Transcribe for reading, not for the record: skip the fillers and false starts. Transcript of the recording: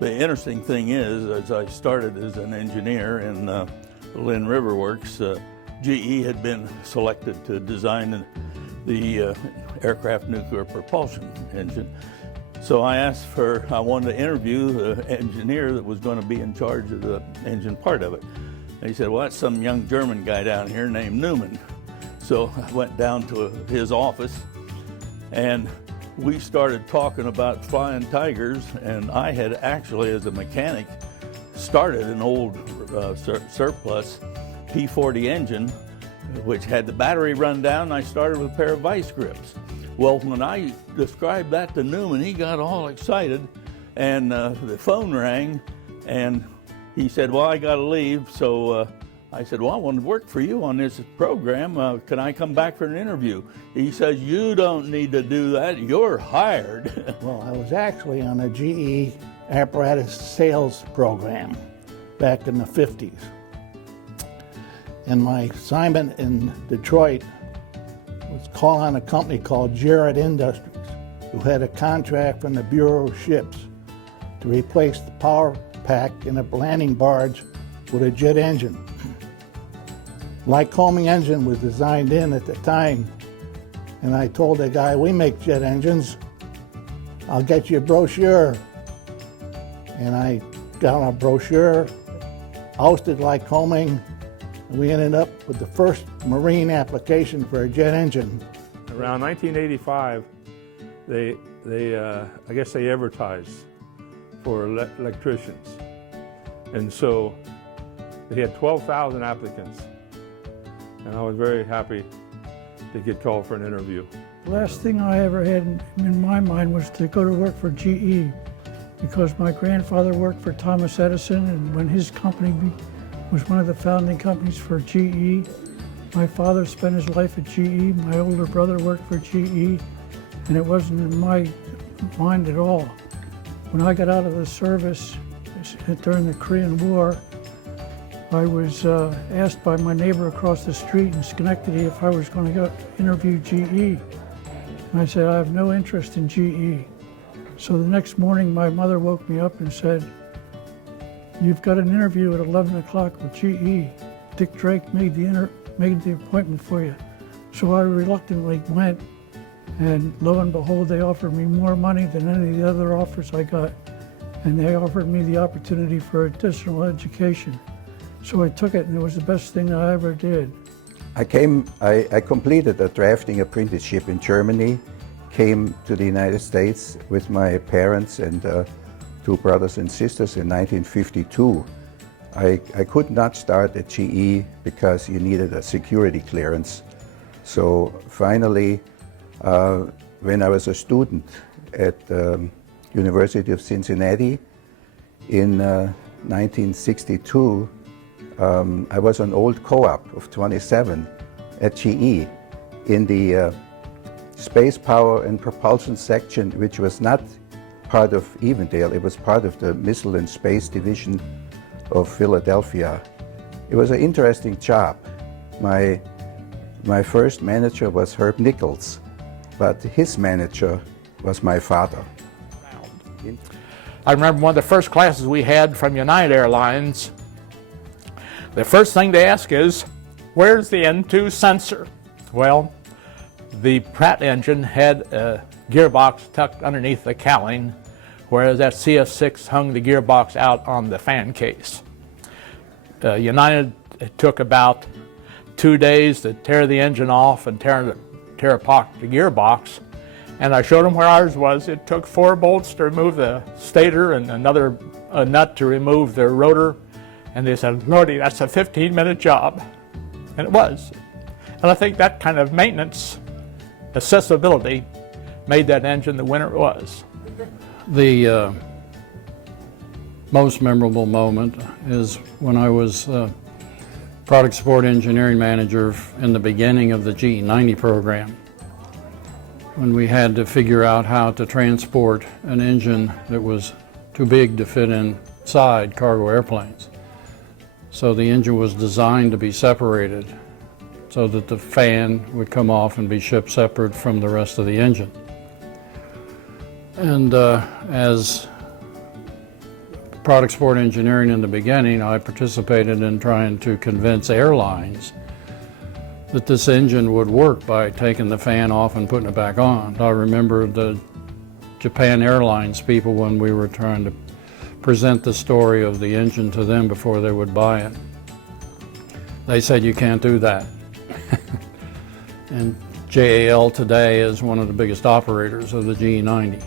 The interesting thing is, as I started as an engineer in Lynn River Works, GE had been selected to design the aircraft nuclear propulsion engine. So I wanted to interview the engineer that was going to be in charge of the engine part of it. And he said, well, that's some young German guy down here named Neumann. So I went down to his office and we started talking about flying Tigers, and I had actually, as a mechanic, started an old surplus P40 engine, which had the battery run down. I started with a pair of vice grips. Well, when I described that to Neumann, he got all excited, and the phone rang, and he said, well, I got to leave. So I said, well, I want to work for you on this program. Can I come back for an interview? He says, you don't need to do that. You're hired. Well, I was actually on a GE apparatus sales program back in the 50s. And my assignment in Detroit was call on a company called Gerhard Industries, who had a contract from the Bureau of Ships to replace the power pack in a landing barge with a jet engine. Lycoming engine was designed in at the time, and I told the guy, we make jet engines, I'll get you a brochure. And I got a brochure, ousted Lycoming, and we ended up with the first marine application for a jet engine. Around 1985, I guess they advertised for electricians. And so they had 12,000 applicants. And I was very happy to get called for an interview. The last thing I ever had in my mind was to go to work for GE, because my grandfather worked for Thomas Edison, and when his company was one of the founding companies for GE, my father spent his life at GE, my older brother worked for GE, and it wasn't in my mind at all. When I got out of the service during the Korean War, I was asked by my neighbor across the street in Schenectady if I was going to go interview GE. And I said, I have no interest in GE. So the next morning, my mother woke me up and said, you've got an interview at 11 o'clock with GE. Dick Drake made the appointment for you. So I reluctantly went, and lo and behold, they offered me more money than any of the other offers I got. And they offered me the opportunity for additional education. So I took it, and it was the best thing I ever did. I completed a drafting apprenticeship in Germany, came to the United States with my parents and two brothers and sisters in 1952. I could not start at GE because you needed a security clearance. So finally, when I was a student at the University of Cincinnati in 1962, I was an old co-op of 27 at GE in the Space Power and Propulsion section, which was not part of Evendale, it was part of the Missile and Space Division of Philadelphia. It was an interesting job. My first manager was Herb Nichols, but his manager was my father. I remember one of the first classes we had from United Airlines. The first thing they ask is, where's the N2 sensor? Well, the Pratt engine had a gearbox tucked underneath the cowling, whereas that CF6 hung the gearbox out on the fan case. United, it took about 2 days to tear the engine off and tear apart the gearbox, and I showed them where ours was. It took 4 bolts to remove the stator and another nut to remove the rotor. And they said, Lordy, that's a 15-minute job. And it was. And I think that kind of maintenance, accessibility, made that engine the winner it was. The most memorable moment is when I was product support engineering manager in the beginning of the GE90 program, when we had to figure out how to transport an engine that was too big to fit inside cargo airplanes. So the engine was designed to be separated so that the fan would come off and be shipped separate from the rest of the engine. And as product support engineering in the beginning, I participated in trying to convince airlines that this engine would work by taking the fan off and putting it back on. I remember the Japan Airlines people when we were trying to present the story of the engine to them before they would buy it. They said, you can't do that. And JAL today is one of the biggest operators of the GE90.